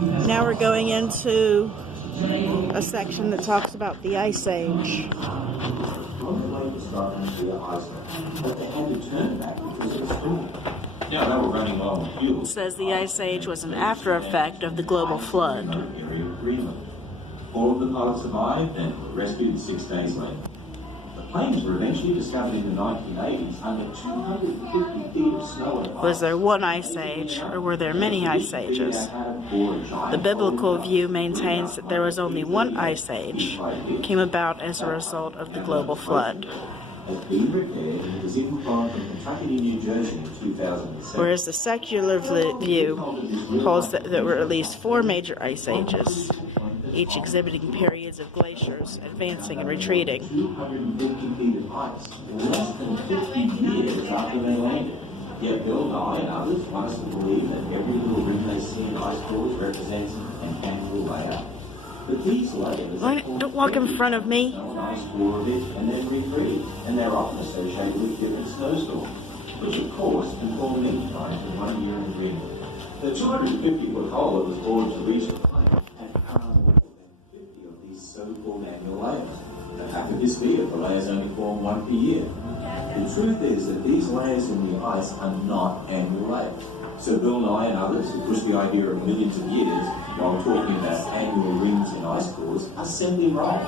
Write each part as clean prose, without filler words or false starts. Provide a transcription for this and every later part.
Now we're going into a section that talks about the Ice Age. It says the Ice Age was an after effect of the global flood. All of the pilots survived and were rescued 6 days later. The planes were eventually discovered in the 1980s under 250 feet of snow and ice. Was there one Ice Age, or were there many Ice Ages? The biblical view maintains that there was only one Ice Age, came about as a result of the global flood. Whereas the secular view holds that there were at least 4 major Ice Ages, each exhibiting periods of glaciers advancing and retreating. 250 feet of ice, less than 50 years after they landed. Yet Bill Nye and others want us to believe that every little ring they see in ice cores represents an annual layer. But these layers Don't walk in front of me. Ice core of it and then refreeze, and they're often associated with different snowstorms, which of course can form many times in 1 year in Greenland. The 250-foot hole that was bored to reach the plane had far more than 50 of these so-called annual layers. Now, how could this be if the layers only form 1 per year? The truth is that these layers in the ice are not annual layers. So Bill Nye and others who push the idea of millions of years while talking about annual rings in ice cores are simply wrong.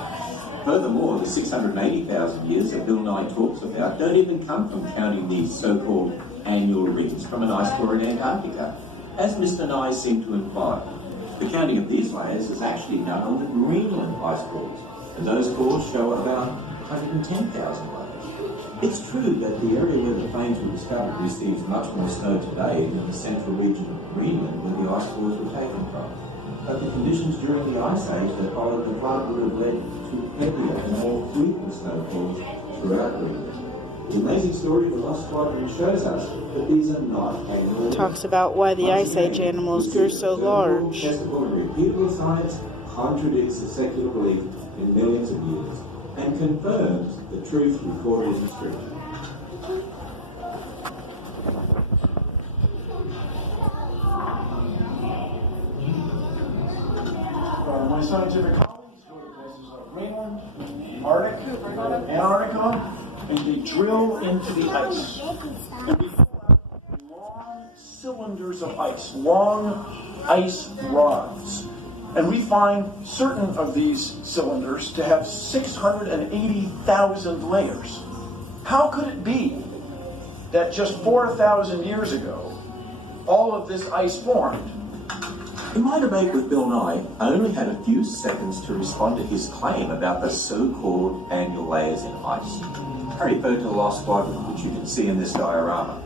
Furthermore, the 680,000 years that Bill Nye talks about don't even come from counting these so-called annual rings from an ice core in Antarctica, as Mr. Nye seemed to imply. The counting of these layers is actually done on the Greenland ice cores, and those cores show about 110,000 layers. It's true that the area where the planes were discovered receives much more snow today than the central region of Greenland where the ice cores were taken from. But the conditions during the Ice Age that followed the flood would have led to heavier and more frequent snowfalls throughout Greenland. The amazing story of the Lost Squadron shows us that these are not annual. Talks about why the Ice Age animals grew so large. Testable and repeatable science contradicts the secular belief in millions of years and confirms the truth recorded in Scripture. My scientific colleagues go to places like Greenland, the Arctic, Antarctica, and they drill into the ice. And we pull out long cylinders of ice, long ice rods. And we find certain of these cylinders to have 680,000 layers. How could it be that just 4,000 years ago, all of this ice formed? In my debate with Bill Nye, I only had a few seconds to respond to his claim about the so-called annual layers in ice. I referred to the Lost Squadron, which you can see in this diorama.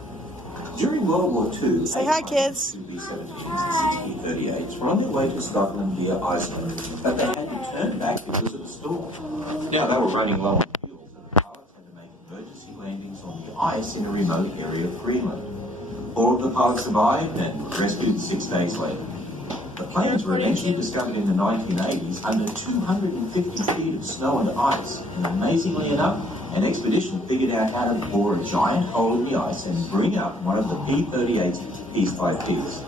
During World War II, Say hi, kids. B-17s and 60-38s were on their way to Scotland via Iceland, but they had to turn back because of the storm. Now they were running low on fuel, so the pilots had to make emergency landings on the ice in a remote area of Greenland. 4 of the pilots survived and were rescued 6 days later. The planes were eventually discovered in the 1980s under 250 feet of snow and ice, and amazingly enough, an expedition figured out how to bore a giant hole in the ice and bring up one of the P-38 Peace 5 Ps.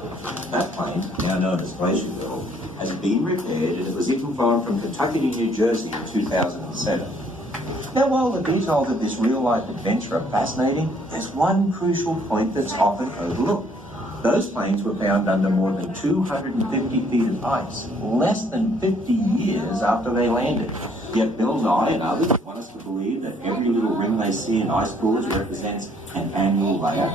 That plane, now known as Glacier Girl, has been repaired and it was even flown from Kentucky to New Jersey in 2007. Now, while the details of this real-life adventure are fascinating, there's one crucial point that's often overlooked. Those planes were found under more than 250 feet of ice, less than 50 years after they landed. Yet Bill Nye and others want us to believe that every little ring they see in ice cores represents an annual layer.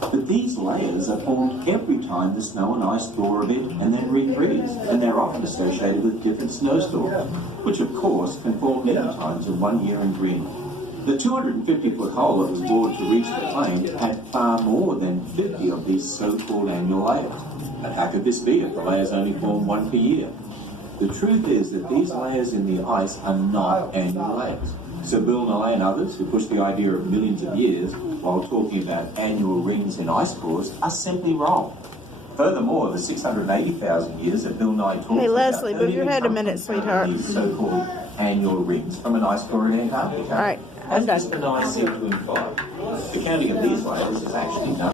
But these layers are formed every time the snow and ice thaw a bit and then refreeze, and they're often associated with different snowstorms, which of course can form many times in 1 year in Greenland. The 250-foot hole that was bored to reach the plane had far more than 50 of these so-called annual layers. But how could this be if the layers only form 1 per year? The truth is that these layers in the ice are not annual layers. So Bill Nye and others who push the idea of millions of years while talking about annual rings in ice cores are simply wrong. Furthermore, the 680,000 years that Bill Nye talks about... Hey, Leslie, move your head a minute, sweetheart. ...these so-called annual rings from an ice core in Antarctica. All right, As I'm done. Mr. Nye seemed to imply, the counting of these layers is actually done